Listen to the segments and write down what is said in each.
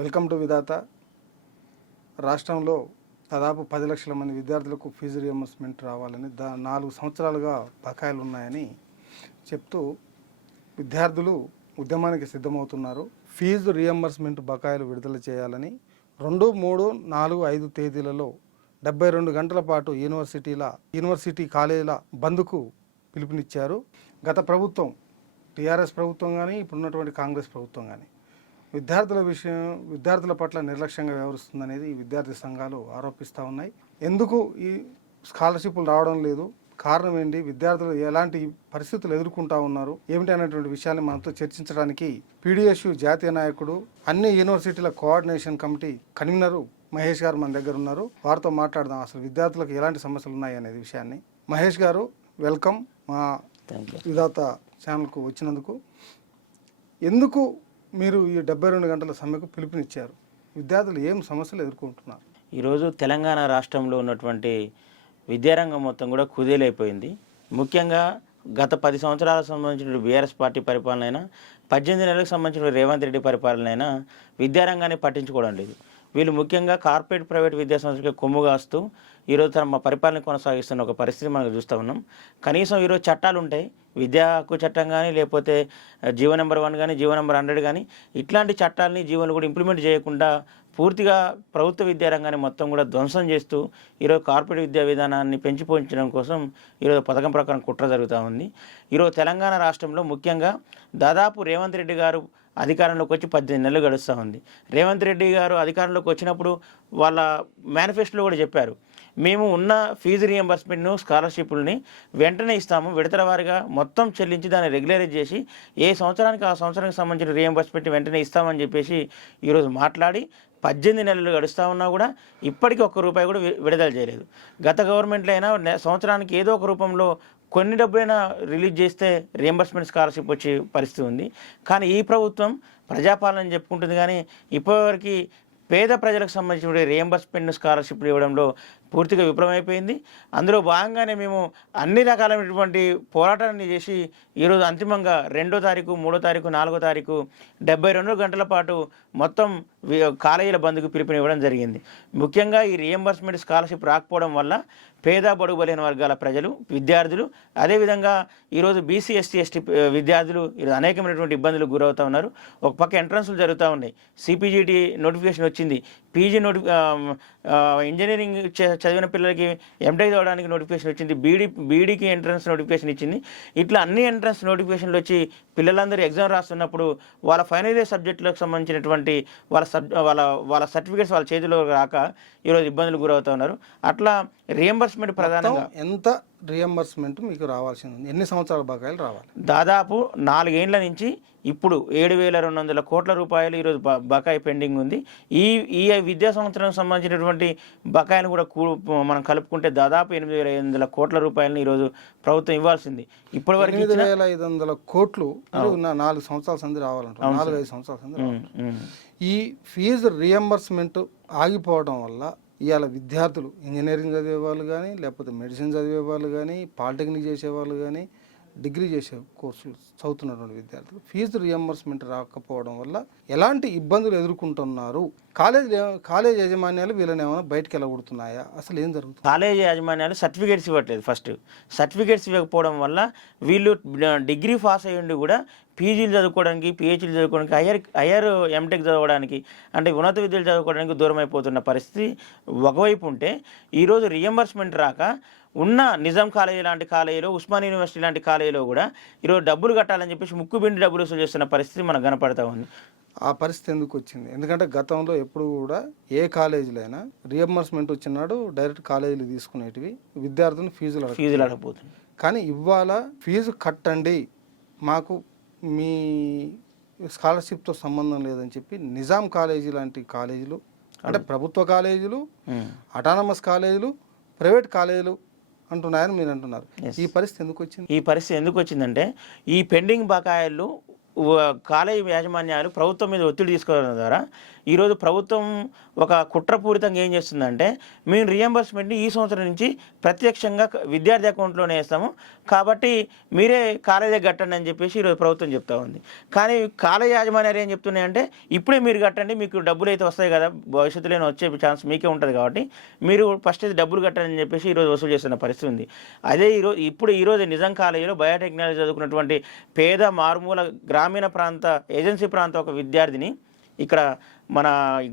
Welcome to విధాత. రాష్ట్రంలో దాదాపు 10 లక్షల మంది విద్యార్థులకు ఫీజు రియంబర్స్మెంట్ రావాలని 4 సంవత్సరాలుగా బకాయిలు ఉన్నాయని చెప్తూ విద్యార్థులు ఉద్యమానికి సిద్ధమవుతున్నారు. ఫీజు రియంబర్స్మెంట్ బకాయిలు విడుదల చేయాలని 2, 3, 4, 5 తేదీలలో 72 గంటల పాటు యూనివర్సిటీ కాలేజీల బంద్కు పిలుపునిచ్చారు. గత ప్రభుత్వం టీఆర్ఎస్ ప్రభుత్వం కానీ ఇప్పుడున్నటువంటి కాంగ్రెస్ ప్రభుత్వం కానీ విద్యార్థుల పట్ల నిర్లక్ష్యంగా వ్యవహరిస్తుందనేది విద్యార్థి సంఘాలు ఆరోపిస్తూ ఉన్నాయి. ఎందుకు ఈ స్కాలర్షిప్లు రావడం లేదు, కారణం ఏంటి, విద్యార్థులు ఎలాంటి పరిస్థితులు ఎదుర్కొంటూ ఉన్నారు ఏమిటి అనేటువంటి విషయాన్ని మనతో చర్చించడానికి పీడిఎస్యు జాతీయ నాయకుడు, అన్ని యూనివర్సిటీల కోఆర్డినేషన్ కమిటీ కన్వీనరు మహేష్ గారు మన దగ్గర ఉన్నారు. వారితో మాట్లాడదాం అసలు విద్యార్థులకు ఎలాంటి సమస్యలు ఉన్నాయి అనేది విషయాన్ని. మహేష్ గారు, వెల్కమ్ మా విధాత ఛానల్కు వచ్చినందుకు. ఎందుకు మీరు ఈ 72 గంటల సమ్మెకు పిలుపునిచ్చారు? విద్యార్థులు ఏం సమస్యలు ఎదుర్కొంటున్నారు? ఈరోజు తెలంగాణ రాష్ట్రంలో ఉన్నటువంటి విద్యారంగం మొత్తం కూడా కుదేలైపోయింది. ముఖ్యంగా గత 10 సంవత్సరాలకు సంబంధించిన బీఆర్ఎస్ పార్టీ పరిపాలన అయినా, 18 నెలలకు సంబంధించిన రేవంత్ రెడ్డి పరిపాలన అయినా విద్యారంగాన్ని పట్టించుకోవడం లేదు. వీళ్ళు ముఖ్యంగా కార్పొరేట్ ప్రైవేట్ విద్యాసంస్థలకు కొమ్ము కాస్తూ ఈరోజు తమ పరిపాలన కొనసాగిస్తున్న ఒక పరిస్థితి మనం చూస్తూ ఉన్నాం. కనీసం ఈరోజు చట్టాలు ఉంటాయి, విద్యా హక్కు చట్టం కానీ, లేకపోతే జీవో నెంబర్ 1 కానీ, జీవో నెంబర్ 100 కానీ, ఇట్లాంటి చట్టాలని జీవోలు కూడా ఇంప్లిమెంట్ చేయకుండా పూర్తిగా ప్రభుత్వ విద్యారంగాన్ని మొత్తం కూడా ధ్వంసం చేస్తూ ఈరోజు కార్పొరేట్ విద్యా విధానాన్ని పెంచిపోయించడం కోసం ఈరోజు పథకం ప్రకారం కుట్ర జరుగుతూ ఉంది. ఈరోజు తెలంగాణ రాష్ట్రంలో ముఖ్యంగా దాదాపు రేవంత్ రెడ్డి గారు అధికారంలోకి వచ్చి 18 నెలలు గడుస్తూ ఉంది. రేవంత్ రెడ్డి గారు అధికారంలోకి వచ్చినప్పుడు వాళ్ళ మేనిఫెస్టోలో కూడా చెప్పారు, మేము ఉన్న ఫీజు రియంబర్స్మెంట్ను, స్కాలర్షిప్లని వెంటనే ఇస్తాము, విడతల వారిగా మొత్తం చెల్లించి దాన్ని రెగ్యులరైజ్ చేసి ఏ సంవత్సరానికి ఆ సంవత్సరానికి సంబంధించిన రియంబర్స్మెంట్ వెంటనే ఇస్తామని చెప్పేసి ఈరోజు మాట్లాడి 18 నెలలు గడుస్తూ ఉన్నా కూడా ఇప్పటికీ ఒక్క రూపాయి కూడా విడుదల చేయలేదు. గత గవర్నమెంట్లో అయినా సంవత్సరానికి ఏదో ఒక రూపంలో కొన్ని డబ్బులైనా రిలీజ్ చేస్తే రియంబర్స్మెంట్ స్కాలర్షిప్ వచ్చే పరిస్థితి ఉంది. కానీ ఈ ప్రభుత్వం ప్రజాపాలన చెప్పుకుంటుంది కానీ ఇప్పటివరకు పేద ప్రజలకు సంబంధించిన రియంబర్స్మెంట్ స్కాలర్షిప్లు ఇవ్వడంలో పూర్తిగా విఫలమైపోయింది. అందులో భాగంగానే మేము అన్ని రకాలైనటువంటి పోరాటాన్ని చేసి ఈరోజు అంతిమంగా 2వ తారీఖు, 3వ తారీఖు, 4వ తారీఖు 72 గంటల పాటు మొత్తం కాలేజీల బంద్కు పిలుపునివ్వడం జరిగింది. ముఖ్యంగా ఈ రియంబర్స్మెంట్ స్కాలర్షిప్ రాకపోవడం వల్ల పేద బడుగు బలైన వర్గాల ప్రజలు, విద్యార్థులు, అదేవిధంగా ఈరోజు బీసీ, ఎస్టీ విద్యార్థులు ఈరోజు అనేకమైనటువంటి ఇబ్బందులకు గురవుతూ ఉన్నారు. ఒక పక్క ఎంట్రన్స్లు జరుగుతూ ఉన్నాయి, సిపిజిటి నోటిఫికేషన్ వచ్చింది, పీజీ ఇంజనీరింగ్ చదివిన పిల్లలకి ఎంటెక్ చదవడానికి నోటిఫికేషన్ వచ్చింది, బీడీకి ఎంట్రన్స్ నోటిఫికేషన్ ఇచ్చింది. ఇట్లా అన్ని ఎంట్రన్స్ నోటిఫికేషన్లు వచ్చి పిల్లలందరూ ఎగ్జామ్ రాస్తున్నప్పుడు వాళ్ళ ఫైనల్ ఇయర్ సబ్జెక్టులకు సంబంధించినటువంటి వాళ్ళ సర్టిఫికేట్స్ వాళ్ళ చేతిలో రాక ఈరోజు ఇబ్బందులు గురవుతూ ఉన్నారు. అట్లా రియంబర్స్మెంట్ ప్రధానంగా ఎంత రియంబర్స్మెంట్ మీకు రావాల్సింది, ఎన్ని సంవత్సరాల బకాయిలు రావాలి? దాదాపు 4 ఏళ్ల నుంచి ఇప్పుడు 7,200 కోట్ల రూపాయలు ఈరోజు బకాయి పెండింగ్ ఉంది. ఈ విద్యా సంవత్సరానికి సంబంధించినటువంటి బకాయిలు కూడా మనం కలుపుకుంటే దాదాపు 8,500 కోట్ల రూపాయలను ఈరోజు ప్రభుత్వం ఇవ్వాల్సింది. ఇప్పటి వరకు 8,500 కోట్లు 4 సంవత్సరాల సంది రావాలంటారు, 4-5 సంవత్సరాల సంది. ఈ ఫీజు రియంబర్స్మెంట్ ఆగిపోవడం వల్ల ఇవాళ విద్యార్థులు ఇంజనీరింగ్ చదివే వాళ్ళు కానీ, లేకపోతే మెడిసిన్ చదివే వాళ్ళు కానీ, పాలిటెక్నిక్ చేసేవాళ్ళు కానీ, డిగ్రీ చేసే కోర్సులు చదువుతున్నటువంటి విద్యార్థులు ఫీజు రియంబర్స్మెంట్ రాకపోవడం వల్ల ఎలాంటి ఇబ్బందులు ఎదుర్కొంటున్నారు? కాలేజ్ యాజమాన్యాలు వీళ్ళని ఏమైనా బయటకు వెళ్ళగొడుతున్నాయా? అసలు ఏం జరుగుతుంది? కాలేజ్ యాజమాన్యాలు సర్టిఫికేట్స్ ఇవ్వట్లేదు. ఫస్ట్ సర్టిఫికేట్స్ ఇవ్వకపోవడం వల్ల వీళ్ళు డిగ్రీ పాస్ అయ్యండి కూడా పీజీలు చదువుకోవడానికి, పిహెచ్డీలు చదువుకోవడానికి, హయ్యర్ ఎంటెక్ చదవడానికి, అంటే ఉన్నత విద్యలు చదువుకోవడానికి దూరం అయిపోతున్న పరిస్థితి ఒకవైపు ఉంటే, ఈరోజు రియంబర్స్మెంట్ రాక ఉన్న నిజాం కాలేజీ లాంటి కాలేజీలో, ఉస్మాన్ యూనివర్సిటీ లాంటి కాలేజీలో కూడా ఈరోజు డబ్బులు కట్టాలని చెప్పేసి ముక్కుబిండి డబ్బులు వసూలు చేస్తున్న పరిస్థితి మనకు కనపడతా ఉంది. ఆ పరిస్థితి ఎందుకు వచ్చింది? ఎందుకంటే గతంలో ఎప్పుడు కూడా ఏ కాలేజీలో అయినా రియంబర్స్మెంట్ వచ్చినాడు డైరెక్ట్ కాలేజీలు తీసుకునేటివి, విద్యార్థులు ఫీజులు అడగపోతుంది. కానీ ఇవాళ ఫీజు కట్టండి, మాకు మీ స్కాలర్షిప్తో సంబంధం లేదని చెప్పి నిజాం కాలేజీ లాంటి కాలేజీలు, అంటే ప్రభుత్వ కాలేజీలు, అటానమస్ కాలేజీలు, ప్రైవేట్ కాలేజీలు అంటున్నాయని మీరు అంటున్నారు. ఈ పరిస్థితి ఎందుకు వచ్చిందంటే ఈ పెండింగ్ బకాయిలు కాలేజీ యాజమాన్యాలు ప్రభుత్వం మీద ఒత్తిడి తీసుకోవడం ద్వారా ఈరోజు ప్రభుత్వం ఒక కుట్రపూరితంగా ఏం చేస్తుందంటే మేము రియంబర్స్మెంట్ని ఈ సంవత్సరం నుంచి ప్రత్యక్షంగా విద్యార్థి అకౌంట్లోనే వేస్తాము, కాబట్టి మీరే కాలేజీ కట్టండి అని చెప్పేసి ఈరోజు ప్రభుత్వం చెప్తా ఉంది. కానీ కాలేజ్ యాజమాన్యాలు ఏం చెప్తున్నాయంటే ఇప్పుడే మీరు కట్టండి, మీకు డబ్బులు అయితే వస్తాయి కదా, భవిష్యత్తులో వచ్చే ఛాన్స్ మీకే ఉంటుంది, కాబట్టి మీరు ఫస్ట్ అయితే డబ్బులు కట్టండి అని చెప్పేసి ఈరోజు వసూలు చేస్తున్న పరిస్థితి ఉంది. అదే ఈరోజు నిజాం కాలేజీలో బయోటెక్నాలజీ చదువుకున్నటువంటి పేద మారుమూల గ్రామీణ ప్రాంత ఏజెన్సీ ప్రాంత ఒక విద్యార్థిని, ఇక్కడ మన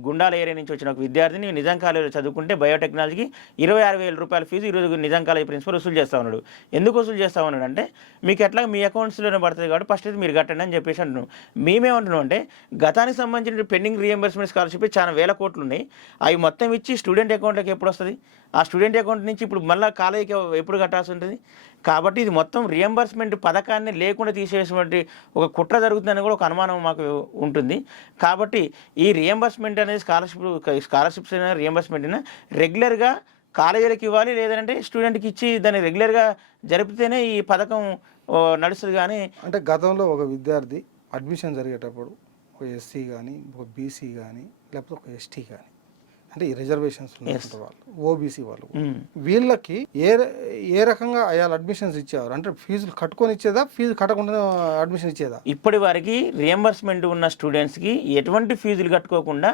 గుండాల ఏరియా నుంచి వచ్చిన ఒక విద్యార్థిని నిజాం కాలేజీలో చదువుకుంటే బయోటెక్నాలజీకి 26,000 రూపాయల ఫీజు ఈరోజు నిజాం కాలేజీ ప్రిన్సిపల్ వసూలు చేస్తూ ఉన్నాడు. ఎందుకు వసూలు చేస్తూ ఉన్నాడు అంటే మీకు ఎట్లా మీ అకౌంట్స్లోనే పడుతుంది కాబట్టి ఫస్ట్ అయితే మీరు కట్టండి అని చెప్పేసి అంటున్నాం. మేమేమంటున్నాం అంటే గతానికి సంబంధించిన పెండింగ్ రియంబర్స్మెంట్ స్కాలర్షిప్ చాలా వేల కోట్లు ఉన్నాయి, అవి మొత్తం ఇచ్చి స్టూడెంట్ అకౌంట్లోకి ఎప్పుడు వస్తుంది, ఆ స్టూడెంట్ అకౌంట్ నుంచి ఇప్పుడు మళ్ళీ కాలేజీకి ఎప్పుడు కట్టాల్సి ఉంటుంది. కాబట్టి ఇది మొత్తం రియంబర్స్మెంట్ పథకాన్ని లేకుండా తీసేసినటువంటి ఒక కుట్ర జరుగుతుందని కూడా ఒక అనుమానం మాకు ఉంటుంది. కాబట్టి ఈ రియంబర్స్మెంట్ అనేది స్కాలర్షిప్స్ అయినా రియంబర్స్మెంట్ అయినా రెగ్యులర్గా కాలేజీలకు ఇవ్వాలి, లేదంటే స్టూడెంట్కి ఇచ్చి దాన్ని రెగ్యులర్గా జరిపితేనే ఈ పథకం నడుస్తుంది. కానీ అంటే గతంలో ఒక విద్యార్థి అడ్మిషన్ జరిగేటప్పుడు ఒక ఎస్సీ కానీ ఒక బీసీ కానీ లేకపోతే ఒక ఎస్టీ కానీ అంటే ఈ రిజర్వేషన్స్ ఉన్నటువంటి వాళ్ళు ఓబీసీ వాళ్ళు వీళ్ళకి ఏ రకంగా అయాల అడ్మిషన్స్ ఇచ్చేవారు? అంటే ఫీజులు కట్టుకొని ఇచ్చేదా, ఫీజు కట్టకుండా అడ్మిషన్ ఇచ్చేదా? ఇప్పటి వరకు రియంబర్స్మెంట్ ఉన్న స్టూడెంట్స్కి ఎటువంటి ఫీజులు కట్టుకోకుండా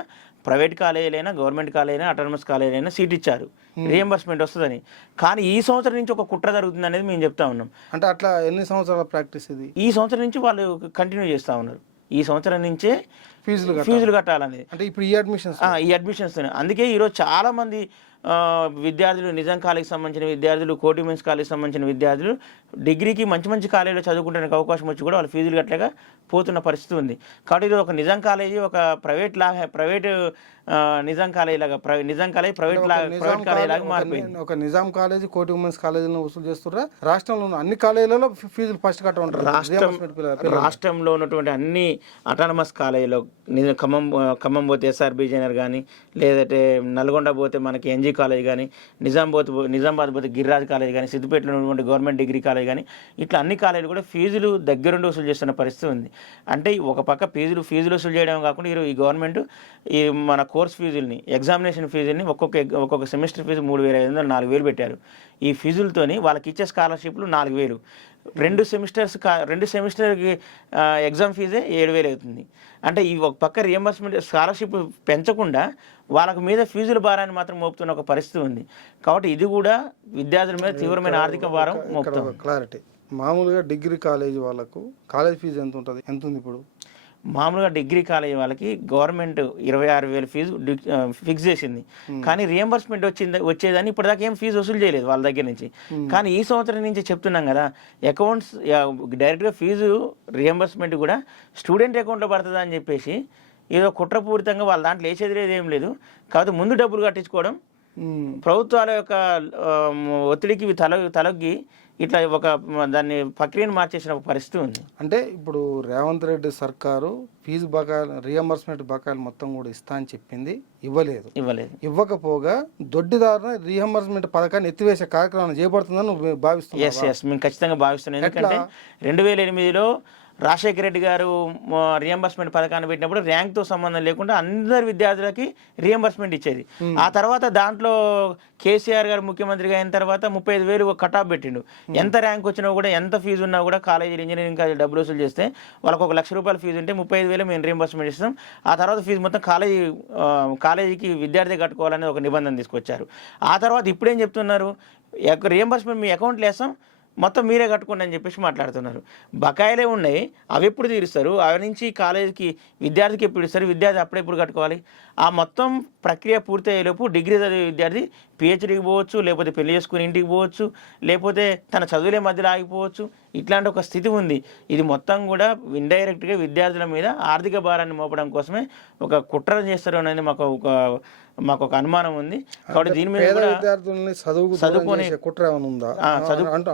ప్రైవేట్ కాలేజీలైనా గవర్నమెంట్ కాలేజీలైనా అటానమస్ కాలేజీలైనా సీట్ ఇచ్చారు, రియంబర్స్మెంట్ వస్తుందని. కానీ ఈ సంవత్సరం నుంచి ఒక కుట్ర జరుగుతుంది అనేది మేము చెప్తా ఉన్నాం. అంటే అట్లా ఎన్ని సంవత్సరాల ప్రాక్టీస్ ఇది? ఈ సంవత్సరం నుంచి వాళ్ళు కంటిన్యూ చేస్తూ ఉన్నారు, ఈ సంవత్సరం నుంచే ఫీజులు కట్టాలనేది. అంటే ఇప్పుడు ఈ అడ్మిషన్స్ అందుకే ఈరోజు చాలామంది విద్యార్థులు నిజాం కాలేజీకి సంబంధించిన విద్యార్థులు, కోటి ఉమెన్స్ కాలేజీకి సంబంధించిన విద్యార్థులు డిగ్రీకి మంచి మంచి కాలేజీలో చదువుకుంటానికి అవకాశం వచ్చి కూడా వాళ్ళు ఫీజులు కట్టలేక పోతున్న పరిస్థితి ఉంది. కాబట్టి ఇది ఒక నిజాం కాలేజీ ఒక ప్రైవేట్ నిజాం కాలేజీ లాగా నిజాం కాలేజీ ప్రైవేట్ కాలేజీ లాగా మారిపోయింది. ఒక నిజాం కాలేజీ కోటి ఉమెన్స్ కాలేజీలను వసూలు చేస్తున్నా రాష్ట్రంలో ఉన్న అన్ని కాలేజీలలో ఫీజులు ఫస్ట్ కట్టమంటారు. రాష్ట్రంలో ఉన్నటువంటి అన్ని అటానమస్ కాలేజీలో ఖమ్మం పోతే ఎస్ఆర్బి జనర్ కానీ, లేదంటే నల్గొండ పోతే మనకి ఎన్జీ కాలేజ్ కానీ, నిజామాబాద్ పోతే గిరిరాజ్ కాలేజ్ కానీ, సిద్దిపేటలో ఉన్నటువంటి గవర్నమెంట్ డిగ్రీ కాలేజ్ కానీ, ఇట్లా అన్ని కాలేజీలు కూడా ఫీజులు దగ్గరుండి వసూలు చేస్తున్న పరిస్థితి ఉంది. అంటే ఒక పక్క ఫీజులు వసూలు చేయడం కాకుండా ఈ గవర్నమెంట్ ఈ మన కోర్స్ ఫీజుల్ని, ఎగ్జామినేషన్ ఫీజుల్ని ఒక్కొక్క సెమిస్టర్ ఫీజు 3,500 4,000 పెట్టారు. ఈ ఫీజులతోని వాళ్ళకి ఇచ్చే స్కాలర్షిప్లు 4,000, రెండు సెమిస్టర్కి ఎగ్జామ్ ఫీజే 7,000 అవుతుంది. అంటే ఈ ఒక పక్క రియంబర్స్మెంట్ స్కాలర్షిప్ పెంచకుండా వాళ్ళకు మీద ఫీజుల భారాన్ని మాత్రం మోపుతున్న ఒక పరిస్థితి ఉంది. కాబట్టి ఇది కూడా విద్యార్థుల మీద తీవ్రమైన ఆర్థిక భారం మోపుతాం. క్లారిటీ, మామూలుగా డిగ్రీ కాలేజ్ వాళ్ళకు కాలేజ్ ఫీజు ఎంత ఉంది ఇప్పుడు? మామూలుగా డిగ్రీ కాలేజీ వాళ్ళకి గవర్నమెంట్ 26,000 ఫీజు ఫిక్స్ చేసింది. కానీ రియంబర్స్మెంట్ వచ్చేదని ఇప్పటిదాకా ఏం ఫీజు వసూలు చేయలేదు వాళ్ళ దగ్గర నుంచి. కానీ ఈ సంవత్సరం నుంచి చెప్తున్నాం కదా, అకౌంట్స్ డైరెక్ట్గా ఫీజు రియంబర్స్మెంట్ కూడా స్టూడెంట్ అకౌంట్లో పడుతుంది అని చెప్పేసి ఏదో కుట్రపూరితంగా వాళ్ళ దాంట్లో వేసేది లేదు, ఏం లేదు. కాకపోతే ముందు డబ్బులు కట్టించుకోవడం, ప్రభుత్వాల యొక్క ఒత్తిడికి తలొగ్గి ఇట్లా దాన్ని ప్రక్రియను మార్చేసిన ఒక పరిస్థితి ఉంది. అంటే ఇప్పుడు రేవంత్ రెడ్డి సర్కారు ఫీజు బకాయిలు రియంబర్స్మెంట్ బకాయిలు మొత్తం కూడా ఇస్తా అని చెప్పింది, ఇవ్వకపోగా దొడ్డిదారున రియంబర్స్మెంట్ పథకాన్ని ఎత్తివేసే కార్యక్రమం చేపడుతుందని నువ్వు భావిస్తున్నావు? ఎస్, మేము ఖచ్చితంగా భావిస్తున్నాం. ఎందుకంటే 2008లో రాజశేఖర రెడ్డి గారు రియంబర్స్మెంట్ పథకాన్ని పెట్టినప్పుడు ర్యాంక్తో సంబంధం లేకుండా అందరి విద్యార్థులకి రియంబర్స్మెంట్ ఇచ్చేది. ఆ తర్వాత దాంట్లో కేసీఆర్ గారు ముఖ్యమంత్రిగా అయిన తర్వాత 35,000 కటాఫ్ పెట్టిండు. ఎంత ర్యాంక్ వచ్చినా కూడా, ఎంత ఫీజు ఉన్నా కూడా కాలేజీలు ఇంజనీరింగ్ కాలేజీ డబ్బులు వసూలు చేస్తే వాళ్ళకి 1,00,000 రూపాయల ఫీజు ఉంటే 35,000 మేము రియంబర్స్మెంట్ ఇస్తాం. ఆ తర్వాత ఫీజు మొత్తం కాలేజీకి విద్యార్థి కట్టుకోవాలనే ఒక నిబంధన తీసుకొచ్చారు. ఆ తర్వాత ఇప్పుడేం చెప్తున్నారు, రియంబర్స్మెంట్ మీ అకౌంట్లో వేస్తాం, మొత్తం మీరే కట్టుకోండి అని చెప్పేసి మాట్లాడుతున్నారు. బకాయిలే ఉన్నాయి, అవి ఎప్పుడు తీరుస్తారు? అవి నుంచి కాలేజీకి విద్యార్థికి ఎప్పుడు ఇస్తారు? విద్యార్థి అప్పుడెప్పుడు కట్టుకోవాలి? ఆ మొత్తం ప్రక్రియ పూర్తయ్యేలోపు డిగ్రీ చదివే విద్యార్థి పిహెచ్డీకి పోవచ్చు, లేకపోతే పెళ్లి చేసుకుని ఇంటికి పోవచ్చు, లేకపోతే తన చదువులే మధ్యలో ఆగిపోవచ్చు. ఇట్లాంటి ఒక స్థితి ఉంది. ఇది మొత్తం కూడా ఇండైరెక్ట్గా విద్యార్థుల మీద ఆర్థిక భారాన్ని మోపడం కోసమే ఒక కుట్ర చేస్తారు అనేది మాకు ఒక అనుమానం ఉంది. కాబట్టి దీని మీద విద్యార్థుల్ని చదువుకొని కుట్ర ఏమైనా ఉందా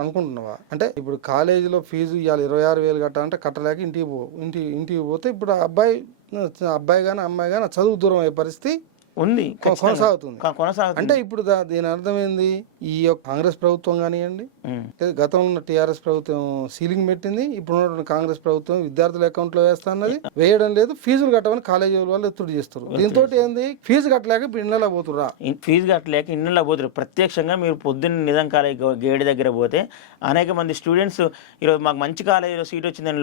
అనుకుంటున్నావా? అంటే ఇప్పుడు కాలేజీలో ఫీజు ఇవాళ 26,000 కట్టాలంటే కట్టలేక ఇంటికి పోతే ఇప్పుడు అబ్బాయి కానీ అమ్మాయి కానీ చదువు దూరం అయ్యే పరిస్థితి ఉంది, కొనసాగుతుంది. కొనసాగుతుంది. అంటే ఇప్పుడు దీని అర్థమైంది, ఈ యొక్క కాంగ్రెస్ ప్రభుత్వం కానివ్వండి, గతంలో ఉన్న టీఆర్ఎస్ ప్రభుత్వం సీలింగ్ పెట్టింది, ఇప్పుడు ఉన్నటువంటి కాంగ్రెస్ ప్రభుత్వం విద్యార్థుల అకౌంట్ లో వేస్తా అన్నది, వేయడం లేదు. ఫీజులు కట్టమని కాలేజీ వాళ్ళు ఒత్తిడి చేస్తారు. దీంతో ఏంది, ఫీజు కట్టలేక ఇప్పుడు ఇళ్ళలో పోతురా, ఫీజు కట్టలేక ఇళ్ళలో పోతున్నారు. ప్రత్యక్షంగా మీరు పొద్దున్న నిజాం కాలేజ్ గేట్ దగ్గర పోతే అనేక మంది స్టూడెంట్స్ ఈరోజు మాకు మంచి కాలేజీలో సీట్ వచ్చిందని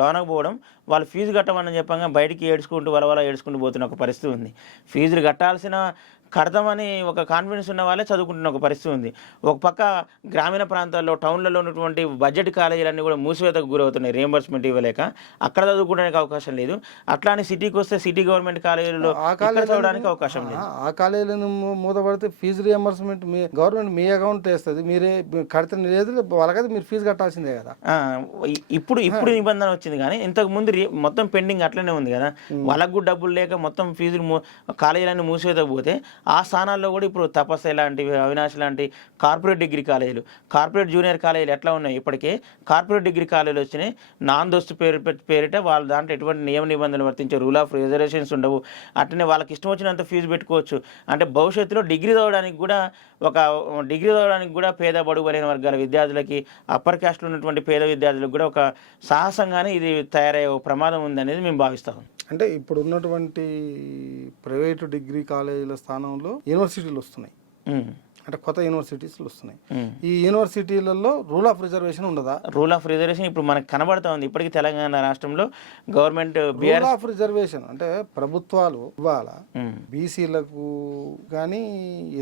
లోనకు పోవడం, వాళ్ళు ఫీజు కట్టమని చెప్పంగా బయటికి ఏడ్చుకుంటూ వలవల ఏడ్చుకుంటూ పోతున్న ఒక పరిస్థితి ఉంది. ఫీజులు కడతామని ఒక కాన్ఫిడెన్స్ ఉన్న వాళ్ళే చదువుకుంటున్న ఒక పరిస్థితి ఉంది. ఒక పక్క గ్రామీణ ప్రాంతాల్లో టౌన్లలో ఉన్నటువంటి బడ్జెట్ కాలేజీలన్నీ కూడా మూసివేతకు గురవుతున్నాయి, రియంబర్స్మెంట్ ఇవ్వలేక. అక్కడ చదువుకోవడానికి అవకాశం లేదు. అట్లా అని సిటీకి వస్తే సిటీ గవర్నమెంట్ కాలేజీలో చదవడానికి అవకాశం లేదు. ఆ కాలేజీలను మూతపడితే ఫీజు రియంబర్స్మెంట్ గవర్నమెంట్ మీ అకౌంట్ వేస్తుంది, మీరే కడితే లేదు, వాళ్ళకైతే మీరు ఫీజు కట్టాల్సిందే కదా. ఇప్పుడు నిబంధన వచ్చింది, కానీ ఇంతకు ముందు మొత్తం పెండింగ్ అట్లనే ఉంది కదా. వాళ్ళకు కూడా డబ్బులు లేక మొత్తం ఫీజులు కాలేజీలన్నీ మూసివేతకు పోతే ఆ స్థానాల్లో కూడా ఇప్పుడు తపస్సు లాంటివి, అవినాష్ లాంటి కార్పొరేట్ డిగ్రీ కాలేజీలు, కార్పొరేట్ జూనియర్ కాలేజీలు ఎట్లా ఉన్నాయి, ఇప్పటికే కార్పొరేట్ డిగ్రీ కాలేజీలు వచ్చినాయి. నాన్ దోస్తు పేరిట వాళ్ళ దాంట్లో ఎటువంటి నియమ నిబంధనలు వర్తించే, రూల్ ఆఫ్ రిజర్వేషన్స్ ఉండవు. అట్లనే వాళ్ళకి ఇష్టం వచ్చినంత ఫీజు పెట్టుకోవచ్చు. అంటే భవిష్యత్తులో డిగ్రీ చదవడానికి కూడా పేద బడుగు బలైన వర్గాల విద్యార్థులకి, అప్పర్ క్యాస్ట్లో ఉన్నటువంటి పేద విద్యార్థులకు కూడా ఒక సాహసంగానే ఇది తయారయ్యే ప్రమాదం ఉందనేది మేము భావిస్తాం. అంటే ఇప్పుడు ఉన్నటువంటి ప్రైవేటు డిగ్రీ కాలేజీల స్థానంలో యూనివర్సిటీలు వస్తున్నాయి, అంటే కొత్త యూనివర్సిటీస్ వస్తున్నాయి. ఈ యూనివర్సిటీలలో రూల్ ఆఫ్ రిజర్వేషన్ ఉండదా? రూల్ ఆఫ్ రిజర్వేషన్ ఇప్పుడు మనకు కనబడతా ఉంది. ఇప్పటికీ తెలంగాణ రాష్ట్రంలో గవర్నమెంట్ రూల్ ఆఫ్ రిజర్వేషన్ అంటే ప్రభుత్వాలు ఇవ్వాలా బీసీలకు కానీ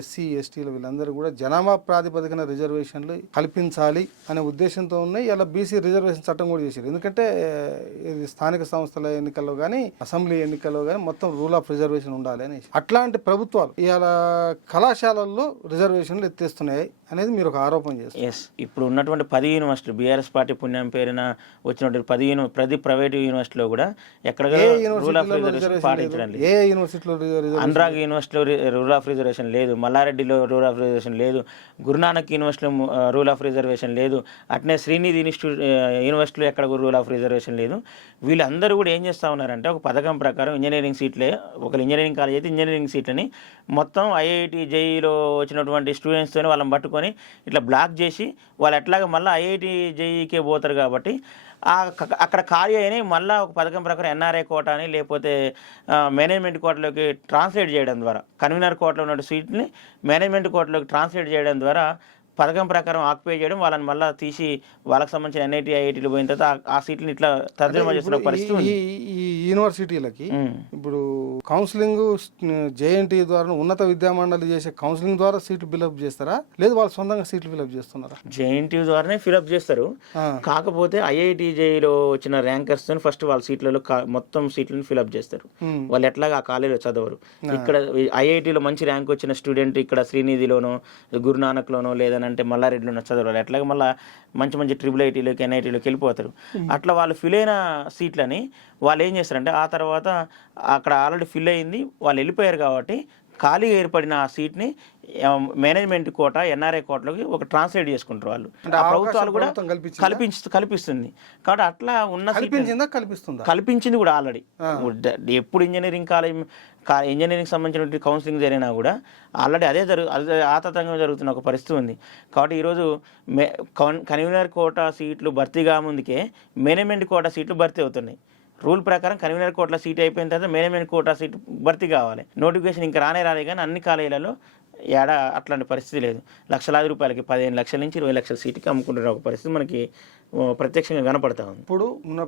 ఎస్సీ ఎస్టీల వీళ్ళందరూ కూడా జనాభా ప్రాతిపదికన రిజర్వేషన్లు కల్పించాలి అనే ఉద్దేశంతో ఉన్నాయి. ఇలా బీసీ రిజర్వేషన్ చట్టం కూడా చేశారు. ఎందుకంటే ఇది స్థానిక సంస్థల ఎన్నికల్లో కానీ అసెంబ్లీ ఎన్నికల్లో కానీ మొత్తం రూల్ ఆఫ్ రిజర్వేషన్ ఉండాలి అనేసి. అట్లాంటి ప్రభుత్వాలు ఇలా కళాశాలల్లో రిజర్వేషన్లు ఎత్తేస్తున్నాయి అనేది మీరు ఒక ఆరోపణ చేస్తారు. ఇప్పుడు ఉన్నటువంటి 10 యూనివర్సిటీలు బీఆర్ఎస్ పార్టీ పుణ్యం పేరున వచ్చినటువంటి 10 ప్రతి ప్రైవేట్ యూనివర్సిటీలో కూడా ఎక్కడ రూల్ ఆఫ్ రిజర్వేషన్ పాటించడం లేదు. ఏ యూనివర్సిటీలో అనురాగ్ యూనివర్సిటీలో రూల్ ఆఫ్ రిజర్వేషన్ లేదు, మల్లారెడ్డిలో రూల్ ఆఫ్ రిజర్వేషన్ లేదు, గురునానక్ యూనివర్సిటీలో రూల్ ఆఫ్ రిజర్వేషన్ లేదు, అట్నే శ్రీనిధి యూనివర్సిటీలో ఎక్కడ రూల్ ఆఫ్ రిజర్వేషన్ లేదు. వీళ్ళందరూ కూడా ఏం చేస్తూ ఉన్నారంటే ఒక పథకం ప్రకారం ఇంజనీరింగ్ సీట్లే, ఒక ఇంజనీరింగ్ కాలేజ్ అయితే ఇంజనీరింగ్ సీట్లని మొత్తం ఐఐటి జేఈలో వచ్చినటువంటి స్టూడెంట్స్తోనే వాళ్ళని పట్టుకొని ఇట్లా బ్లాక్ చేసి వాళ్ళు ఎట్లాగా మళ్ళీ ఐఐటి జేఈకే పోతారు కాబట్టి అక్కడ ఖాళీ అయినాయి మళ్ళీ ఒక పథకం ప్రకారం ఎన్ఆర్ఐ కోటా అని లేకపోతే మేనేజ్మెంట్ కోటాలోకి ట్రాన్స్లేట్ చేయడం ద్వారా, కన్వీనర్ కోటాలో ఉన్న సీట్ని మేనేజ్మెంట్ కోటాలోకి ట్రాన్స్లేట్ చేయడం ద్వారా పథకం ప్రకారం ఆక్యుపై చేయడం, వాళ్ళని మళ్ళీ తీసి వాళ్ళకి సంబంధించిన ఎన్ఐటి ఐఐటీలు పోయిన తర్వాత ఆ సీట్ని ఇట్లా తర్జుమా చేస్తున్న పరిస్థితి ఉంది. ఈ యూనివర్సిటీలకి ఇప్పుడు కౌన్సిలింగ్ జేఎన్టీ ద్వారా ఉన్నత విద్యామండలి చేసే కౌన్సిలింగ్ ద్వారా సీట్లు ఫిల్అప్ చేస్తారా, లేదు వాళ్ళు సొంతంగా సీట్లు ఫిల్అప్ చేస్తున్నారా? జేఎన్టీ ద్వారానే ఫిల్అప్ చేస్తారు. కాకపోతే ఐఐటి జేఈలో వచ్చిన ర్యాంకర్స్ తో ఫస్ట్ వాళ్ళ సీట్లలో మొత్తం సీట్లను ఫిల్అప్ చేస్తారు. వాళ్ళు ఎట్లాగా ఆ కాలేజీలో చదవరు. ఇక్కడ ఐఐటీలో మంచి ర్యాంక్ వచ్చిన స్టూడెంట్ ఇక్కడ శ్రీనిధిలోనో గురునానక్లోనో లేదా అంటే మల్లారెడ్డిలో చదవాలి, అట్లాగే మళ్ళీ మంచి మంచి ట్రిపుల్ ఐటీలోకి ఎన్ఐటీలోకి వెళ్ళిపోతారు. అట్లా వాళ్ళు ఫిల్ అయిన సీట్లని వాళ్ళు ఏం చేస్తారంటే ఆ తర్వాత అక్కడ ఆల్రెడీ ఫిల్ అయింది, వాళ్ళు వెళ్ళిపోయారు కాబట్టి ఖాళీగా ఏర్పడిన ఆ సీట్ని మేనేజ్మెంట్ కోట ఎన్ఆర్ఐ కోటలోకి ఒక ట్రాన్స్లేట్ చేసుకుంటారు వాళ్ళు. ప్రభుత్వాలు కూడా కల్పిస్తుంది కాబట్టి అట్లా ఉన్న కల్పించింది కూడా ఆల్రెడీ. ఎప్పుడు ఇంజనీరింగ్ సంబంధించిన కౌన్సిలింగ్ జరిగినా కూడా ఆల్రెడీ అదే ఆతతంగా జరుగుతున్న ఒక పరిస్థితి ఉంది. కాబట్టి ఈరోజు కన్వీనర్ కోటా సీట్లు భర్తీగా ముందుకే మేనేజ్మెంట్ కోటా సీట్లు భర్తీ అవుతున్నాయి. రూల్ ప్రకారం కన్వీనర్ కోటా సీట్ అయిపోయిన తర్వాత మేనేజ్మెంట్ కోటా సీట్ భర్తీ కావాలి. నోటిఫికేషన్ ఇంకా రానే కానీ అన్ని కాలేజీలలో అట్లాంటి పరిస్థితి లేదు. లక్షలాది రూపాయలకి 15 లక్షల నుంచి 20 లక్షల సీటుకి అమ్ముకుంటున్న ఒక పరిస్థితి మనకి ప్రత్యక్షంగా కనపడతా ఉంది. ఇప్పుడు ఉన్న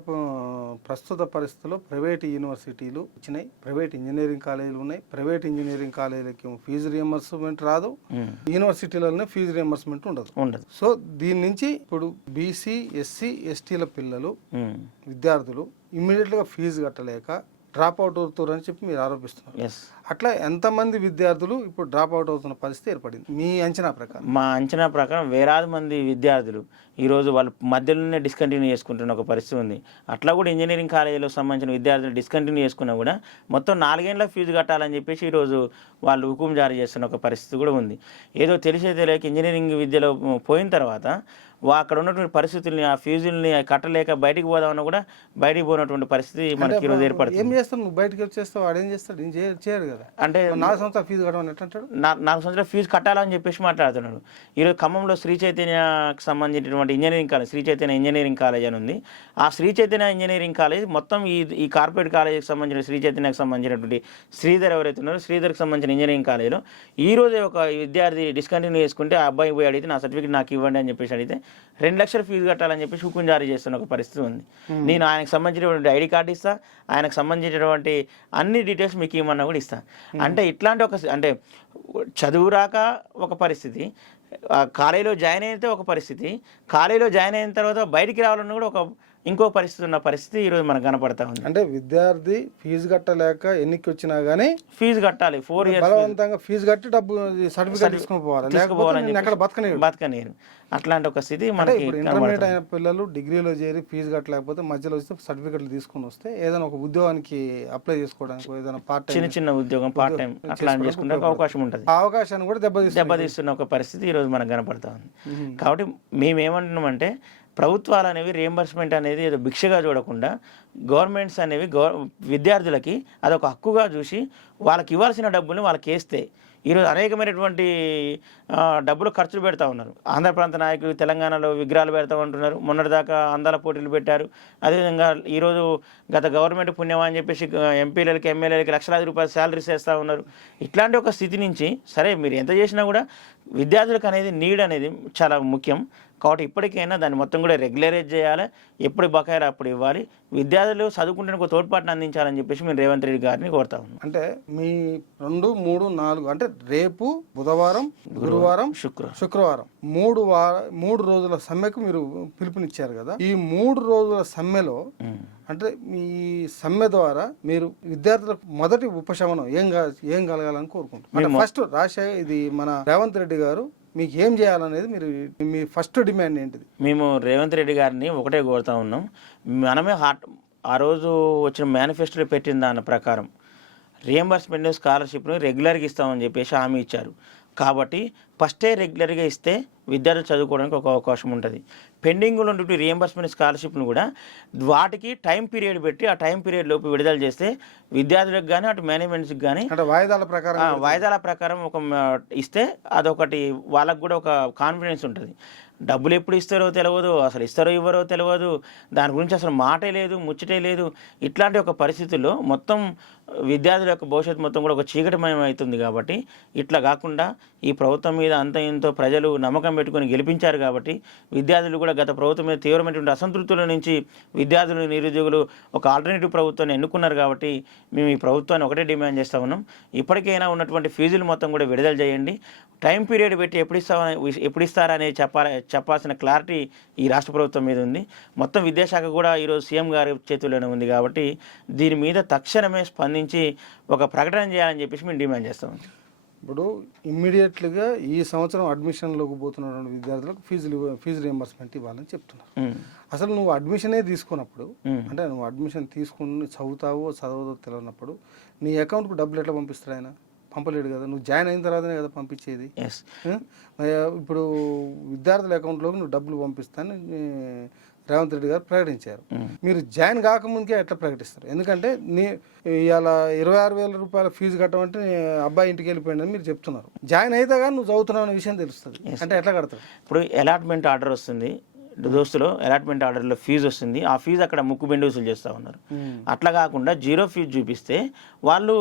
ప్రస్తుత పరిస్థితుల్లో ప్రైవేట్ యూనివర్సిటీలు వచ్చినాయి, ప్రైవేట్ ఇంజనీరింగ్ కాలేజీలు ఉన్నాయి. ప్రైవేట్ ఇంజనీరింగ్ కాలేజీలకి ఫీజు రియంబర్స్మెంట్ రాదు, యూనివర్సిటీలలోనే ఫీజు రియంబర్స్మెంట్ ఉండదు. సో దీని నుంచి ఇప్పుడు బీసీ ఎస్సీ ఎస్టీల పిల్లలు విద్యార్థులు ఇమ్మీడియట్గా ఫీజు కట్టలేక డ్రాప్ అవుట్ అవుతారని చెప్పి మీరు ఆరోపిస్తున్నారు. అట్లా ఎంతమంది విద్యార్థులు ఇప్పుడు డ్రాప్ అవుట్ అవుతున్న పరిస్థితి ఏర్పడింది మీ అంచనా ప్రకారం? మా అంచనా ప్రకారం వేలాది మంది విద్యార్థులు ఈరోజు వాళ్ళు మధ్యలోనే డిస్కంటిన్యూ చేసుకుంటున్న ఒక పరిస్థితి ఉంది. అట్లా కూడా ఇంజనీరింగ్ కాలేజీలో సంబంధించిన విద్యార్థులు డిస్కంటిన్యూ చేసుకున్నా కూడా మొత్తం 4 ఏళ్ల ఫీజు కట్టాలని చెప్పేసి ఈరోజు వాళ్ళు హుకుం జారీ చేస్తున్న ఒక పరిస్థితి కూడా ఉంది. ఏదో తెలియక ఇంజనీరింగ్ విద్యలో పోయిన తర్వాత అక్కడ ఉన్నటువంటి పరిస్థితుల్ని ఆ ఫీజుల్ని కట్టలేక బయటికి పోదామన్నా కూడా బయటికి పోయినటువంటి పరిస్థితి మనకి ఈరోజు ఏం ఏర్పడుతుంది. చేస్తావు నువ్వు బయటకు వచ్చేస్తావు వాడు ఏం చేస్తాడు ఏం చేయరు కదా అంటే 4 సంవత్సరాల ఫీజు కట్టమని ఎట్లా అంటాడు 4 సంవత్సరాల ఫీజు కట్టాలని చెప్పేసి మాట్లాడుతున్నాడు. ఈరోజు ఖమ్మంలో శ్రీ చైతన్యకు సంబంధించినటువంటి engineering college Sri Chaitanya engineering college అని ఉంది. ఆ శ్రీ చైతన్య ఇంజనీరింగ్ కాలేజ్ మొత్తం ఈ కార్పొరేట్ కాలేజీకి సంబంధించిన శ్రీ చైతన్యకు సంబంధించినటువంటి శ్రీధర్ ఎవరైతే ఉన్నారో శ్రీధర్కి సంబంధించిన ఇంజనీరింగ్ కాలేజ్లో ఈ రోజే ఒక విద్యార్థి డిస్కంటిన్యూ చేసుకుంటే ఆ అబ్బాయి పోయి అడిగితే నా సర్టిఫికేట్ నాకు ఇవ్వండి అని చెప్పేసి అడిగితే 2 లక్షల ఫీజు కట్టాలని చెప్పేసి హుకుం జారీ చేస్తున్న ఒక పరిస్థితి ఉంది. నేను ఆయనకు సంబంధించినటువంటి ఐడి కార్డు ఇస్తా, ఆయనకు సంబంధించినటువంటి అన్ని డీటెయిల్స్ మీకు ఇవ్వమన్నా కూడా ఇస్తా. అంటే ఇట్లాంటి అంటే చదువు రాక ఒక పరిస్థితి, కాలేజీలో జాయిన్ అయితే ఒక పరిస్థితి, కాలేజీలో జాయిన్ అయిన తర్వాత బయటికి రావాలన్నా కూడా ఇంకో పరిస్థితి ఉన్న పరిస్థితి ఈరోజు మనకు కనపడతా ఉంది. అంటే విద్యార్థి ఫీజు కట్టలేక ఎన్నికి వచ్చినా గానీ ఫీజు కట్టాలి, 4 years బలవంతంగా ఫీజు కట్టి డబ్బు సర్టిఫికేట్ తీసుకుని పోవాలి, లేకపోతే అక్కడ బతకనేరు. అట్లాంటి ఒక స్థితి మనకి ఇంటర్మీడియట్ అయిన పిల్లలు డిగ్రీలో చేరి ఫీజు కట్టలేకపోతే మధ్యలో వస్తే సర్టిఫికెట్లు తీసుకుని వస్తే ఏదైనా ఒక ఉద్యోగానికి అప్లై చేసుకోవడానికి ఏదైనా పార్ట్ టైం చిన్న ఉద్యోగం పార్ట్ టైం అట్లా చేసుకునే అవకాశం ఉంటుంది. ఆ అవకాశాన్ని కూడా దెబ్బతీస్తున్న ఒక పరిస్థితి ఈరోజు మనకు కనపడతా ఉంది. కాబట్టి మేమేమంటున్నామంటే ప్రభుత్వాలు అనేవి రియంబర్స్మెంట్ అనేది ఏదో భిక్షగా చూడకుండా గవర్నమెంట్స్ అనేవి విద్యార్థులకి అదొక హక్కుగా చూసి వాళ్ళకి ఇవ్వాల్సిన డబ్బుల్ని వాళ్ళకి వేస్తే ఈరోజు అనేకమైనటువంటి డబ్బులు ఖర్చులు పెడతా ఉన్నారు. ఆంధ్ర ప్రాంత నాయకులు తెలంగాణలో విగ్రహాలు పెడతా ఉంటున్నారు. మొన్నటిదాకా అందాల పోటీలు పెట్టారు. అదేవిధంగా ఈరోజు గత గవర్నమెంట్ పుణ్యమా అని చెప్పేసి ఎంపీలకి ఎమ్మెల్యేలకి లక్షలాది రూపాయలు శాలరీస్ వేస్తూ ఉన్నారు. ఇట్లాంటి ఒక స్థితి నుంచి సరే మీరు ఎంత చేసినా కూడా విద్యార్థులకు అనేది నీడ్ అనేది చాలా ముఖ్యం. కాబట్టి ఇప్పటికైనా దాన్ని మొత్తం కూడా రెగ్యులరైజ్ చేయాలి, ఎప్పుడు బకాయిలు అప్పుడు ఇవ్వాలి, విద్యార్థులు చదువుకుంటే ఒక తోడ్పాటును అందించాలని చెప్పేసి మేము రేవంత్ రెడ్డి గారిని కోరుతా ఉన్నాం. అంటే మీ 2, 3, 4 అంటే రేపు బుధవారం, గురువారం, శుక్రవారం 3 రోజుల సమ్మెకు మీరు పిలుపునిచ్చారు కదా. ఈ 3 రోజుల సమ్మెలో అంటే ఈ సమ్మె ద్వారా మీరు విద్యార్థులకు మొదటి ఉపశమనం ఏం కలగాలని కోరుకుంటున్నారు? ఫస్ట్ ఇది మన రేవంత్ రెడ్డి గారు మీకు ఏం చేయాలనేది మీ ఫస్ట్ డిమాండ్ ఏంటిది? మేము రేవంత్ రెడ్డి గారిని ఒకటే కోరుతా ఉన్నాం. మనమే ఆ రోజు వచ్చిన మేనిఫెస్టోలో పెట్టిన దాని ప్రకారం రియంబర్స్మెంట్ స్కాలర్షిప్ను రెగ్యులర్గా ఇస్తామని చెప్పేసి హామీ ఇచ్చారు. కాబట్టి ఫస్టే రెగ్యులర్గా ఇస్తే విద్యార్థులు చదువుకోవడానికి ఒక అవకాశం ఉంటుంది. పెండింగ్లో ఉన్నటువంటి రియంబర్స్మెంట్ స్కాలర్షిప్ను కూడా వాటికి టైం పీరియడ్ పెట్టి ఆ టైం పీరియడ్ లోపు విడుదల చేస్తే విద్యార్థులకు కానీ అటు మేనేజ్మెంట్స్కి కానీ వాయిదాల ప్రకారం ఒక ఇస్తే అదొకటి వాళ్ళకు కూడా ఒక కాన్ఫిడెన్స్ ఉంటుంది. డబ్బులు ఎప్పుడు ఇస్తారో తెలియదు, అసలు ఇస్తారో ఇవ్వరో తెలియదు, దాని గురించి అసలు మాటే లేదు, ముచ్చటే లేదు. ఇట్లాంటి ఒక పరిస్థితుల్లో మొత్తం విద్యార్థుల యొక్క భవిష్యత్తు మొత్తం కూడా ఒక చీకటిమయం అవుతుంది. కాబట్టి ఇట్లా కాకుండా ఈ ప్రభుత్వం మీద అంత ఇంతో ప్రజలు నమ్మకం పెట్టుకొని గెలిపించారు. కాబట్టి విద్యార్థులు కూడా గత ప్రభుత్వం మీద తీవ్రమైనటువంటి అసంతృప్తుల నుంచి విద్యార్థులు నిరుద్యోగులు ఒక ఆల్టర్నేటివ్ ప్రభుత్వాన్ని ఎన్నుకున్నారు. కాబట్టి మేము ఈ ప్రభుత్వాన్ని ఒకటే డిమాండ్ చేస్తూ ఉన్నాం, ఇప్పటికైనా ఉన్నటువంటి ఫీజులు మొత్తం కూడా విడుదల చేయండి. టైం పీరియడ్ పెట్టి ఎప్పుడు ఇస్తారనేది చెప్పాల్సిన క్లారిటీ ఈ రాష్ట్ర ప్రభుత్వం మీద ఉంది. మొత్తం విద్యాశాఖ కూడా ఈరోజు సీఎం గారి చేతుల్లోనే ఉంది. కాబట్టి దీని మీద తక్షణమే స్పందించి ఒక ప్రకటన చేయాలని చెప్పేసి మేము డిమాండ్ చేస్తాం. ఇప్పుడు ఇమ్మీడియట్లీగా ఈ సంవత్సరం అడ్మిషన్లోకి పోతున్నటువంటి విద్యార్థులకు ఫీజు రియంబర్స్మెంట్ ఇవ్వాలని చెప్తున్నారు. అసలు నువ్వు అడ్మిషనే తీసుకున్నప్పుడు అంటే నువ్వు అడ్మిషన్ తీసుకుని చదవదో తెలియనప్పుడు నీ అకౌంట్కు డబ్బులు ఎట్లా పంపిస్తాడు ఆయన? పంపలేడు కదా, నువ్వు జాయిన్ అయిన తర్వాతనే కదా పంపించేది. ఇప్పుడు విద్యార్థుల అకౌంట్లోకి నువ్వు డబ్బులు పంపిస్తానని రేవంత్ రెడ్డి గారు ప్రకటించారు. మీరు జాయిన్ కాకముందుకే ఎట్లా ప్రకటిస్తారు? ఎందుకంటే ఇవాళ 26,000 రూపాయల ఫీజు కట్టమంటే అబ్బాయి ఇంటికి వెళ్ళిపోయిందని మీరు చెప్తున్నారు. జాయిన్ అయితే కానీ నువ్వు చదువుతున్నావు అనే విషయం తెలుస్తుంది. అంటే ఎట్లా కడతారు? ఇప్పుడు అలాట్మెంట్ ఆర్డర్ వస్తుంది, దోస్తులో అలాట్మెంట్ ఆర్డర్లో ఫీజు వస్తుంది, ఆ ఫీజు అక్కడ ముక్కు వసూలు చేస్తూ ఉన్నారు. అట్లా కాకుండా 0 ఫీజు చూపిస్తే వాళ్ళు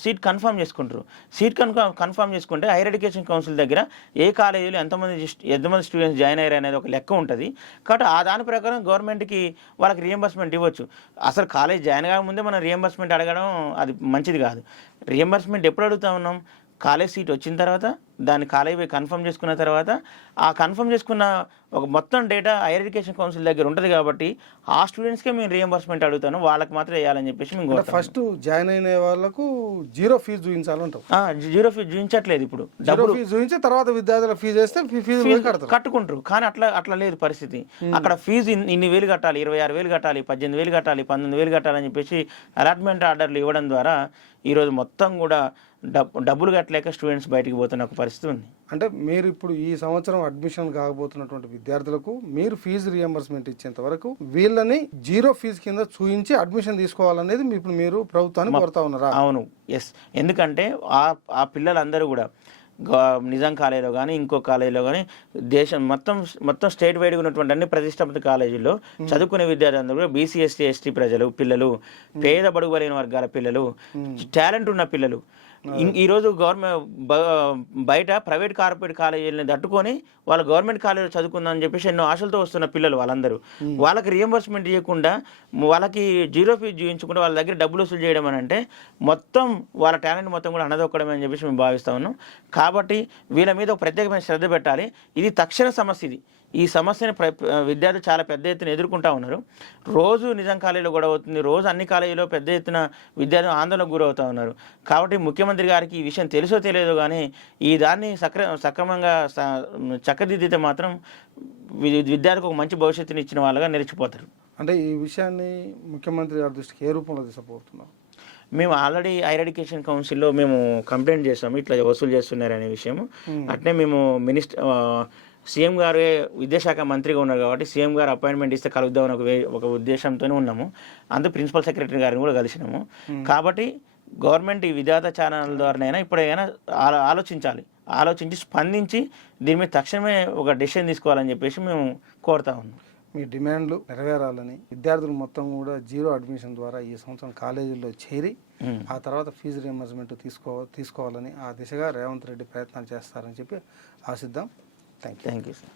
సీట్ కన్ఫర్మ్ చేసుకుంటారు. సీట్ కన్ఫర్మ్ చేసుకుంటే హైయర్ ఎడ్యుకేషన్ కౌన్సిల్ దగ్గర ఏ కాలేజీలో ఎంతమంది స్టూడెంట్స్ జాయిన్ అయ్యారు అనేది ఒక లెక్క ఉంటుంది. కాబట్టి ఆ దాని ప్రకారం గవర్నమెంట్కి వాళ్ళకి రియంబర్స్మెంట్ ఇవ్వచ్చు. అసలు కాలేజ్ జాయిన్ కాకముందే మనం రియంబర్స్మెంట్ అడగడం అది మంచిది కాదు. రియంబర్స్మెంట్ ఎప్పుడు అడుగుతా ఉన్నాం? కాలేజ్ సీట్ వచ్చిన తర్వాత దాన్ని కాలేజీ కన్ఫర్మ్ చేసుకున్న తర్వాత ఆ కన్ఫర్మ్ చేసుకున్న ఒక మొత్తం డేటా హైయర్ ఎడ్యుకేషన్ కౌన్సిల్ దగ్గర ఉంటుంది. కాబట్టి ఆ స్టూడెంట్స్కే మేము రియంబర్స్మెంట్ అడుగుతాను, వాళ్ళకి మాత్రం వేయాలని చెప్పేసి మేము ఫస్ట్ జాయిన్ అయిన వాళ్ళకు 0 ఫీజు చూపించాలంటాం. 0 ఫీజు చూపించట్లేదు. ఇప్పుడు డబ్బులు ఫీజు చూపించి తర్వాత విద్యార్థుల ఫీజు వేస్తే ఫీజు కట్టుకుంటారు. కానీ అట్లా లేదు పరిస్థితి. అక్కడ ఫీజు ఇన్ని వేలు కట్టాలి, 26,000 కట్టాలి, 18,000 కట్టాలి, 19,000 కట్టాలని చెప్పేసి అలాట్మెంట్ ఆర్డర్లు ఇవ్వడం ద్వారా ఈరోజు మొత్తం కూడా డబ్బులు కట్టలేక స్టూడెంట్స్ బయటికి పోతున్న ఒక పరిస్థితి ఉంది. అంటే మీరు ఇప్పుడు ఈ సంవత్సరం అడ్మిషన్ కాకపోతున్నటువంటి విద్యార్థులకు మీరు ఫీజు రియంబర్స్మెంట్ ఇచ్చేంత వరకు వీళ్ళని జీరో ఫీజు కింద చూయించి అడ్మిషన్ తీసుకోవాలనేది ఇప్పుడు మీరు ప్రభుత్వాన్ని కోరుతా ఉన్నారా? అవును, ఎస్. ఎందుకంటే ఆ పిల్లలందరూ కూడా నిజాం కాలేజీలో కానీ ఇంకో కాలేజీలో కానీ దేశం మొత్తం స్టేట్ వైడ్గా ఉన్నటువంటి అన్ని ప్రతిష్టాపిత కాలేజీల్లో చదువుకునే విద్యార్థులందరూ కూడా బీసీ ఎస్టీ ఎస్టీ ప్రజలు పిల్లలు, పేద బడుగు బలైన వర్గాల పిల్లలు, టాలెంట్ ఉన్న పిల్లలు ఈరోజు బయట ప్రైవేట్ కార్పొరేట్ కాలేజీలని తట్టుకొని వాళ్ళు గవర్నమెంట్ కాలేజీలో చదువుకుందామని చెప్పేసి ఎన్నో ఆశలతో వస్తున్న పిల్లలు వాళ్ళందరూ వాళ్ళకి రియంబర్స్మెంట్ చేయకుండా వాళ్ళకి జీరో ఫీజు చూపించకుండా వాళ్ళ దగ్గర డబ్బులు వసూలు చేయడం అని అంటే మొత్తం వాళ్ళ టాలెంట్ మొత్తం కూడా అనదొక్కడమే అని చెప్పేసి మేము భావిస్తా ఉన్నాం. కాబట్టి వీళ్ళ మీద ఒక ప్రత్యేకమైన శ్రద్ధ పెట్టాలి. ఇది తక్షణ సమస్య. ఈ సమస్యను విద్యార్థులు చాలా పెద్ద ఎత్తున ఎదుర్కొంటూ ఉన్నారు. రోజు నిజాం కాలేజీలో గొడవ అవుతుంది, రోజు అన్ని కాలేజీలో పెద్ద ఎత్తున విద్యార్థులు ఆందోళనకు గురవుతూ ఉన్నారు. కాబట్టి ముఖ్యమంత్రి గారికి ఈ విషయం తెలుసో తెలియదో కానీ ఈ దాన్ని సక్రమంగా చక్కదిద్దితే మాత్రం విద్యార్థులకు ఒక మంచి భవిష్యత్తుని ఇచ్చిన వాళ్ళగా నిలిచిపోతారు. అంటే ఈ విషయాన్ని ముఖ్యమంత్రి గారి దృష్టికి ఏ రూపంలో తీసుకుపోతున్నారు? మేము ఆల్రెడీ హైయర్ ఎడ్యుకేషన్ కౌన్సిల్లో మేము కంప్లైంట్ చేస్తాము ఇట్లా వసూలు చేస్తున్నారనే విషయం. అట్నే మేము సీఎం గారు విద్యాశాఖ మంత్రిగా ఉన్నారు కాబట్టి సీఎం గారు అపాయింట్మెంట్ ఇస్తే కలుద్దామని ఒక ఉద్దేశంతోనే ఉన్నాము. అందుకు ప్రిన్సిపల్ సెక్రటరీ గారిని కూడా కలిసినాము. కాబట్టి గవర్నమెంట్ ఈ విద్యార్థి ఛానల్ ద్వారానైనా ఇప్పుడైనా ఆలోచించి స్పందించి దీని మీద తక్షణమే ఒక డెసిషన్ తీసుకోవాలని చెప్పేసి మేము కోరుతా ఉన్నాం. మీ డిమాండ్లు నెరవేరాలని విద్యార్థులు మొత్తం కూడా జీరో అడ్మిషన్ ద్వారా ఈ సంవత్సరం కాలేజీల్లో చేరి ఆ తర్వాత ఫీజు రియంబర్స్మెంట్ తీసుకోవాలని ఆ దిశగా రేవంత్ రెడ్డి ప్రయత్నాలు చేస్తారని చెప్పి ఆశిద్దాం. Thank you sir.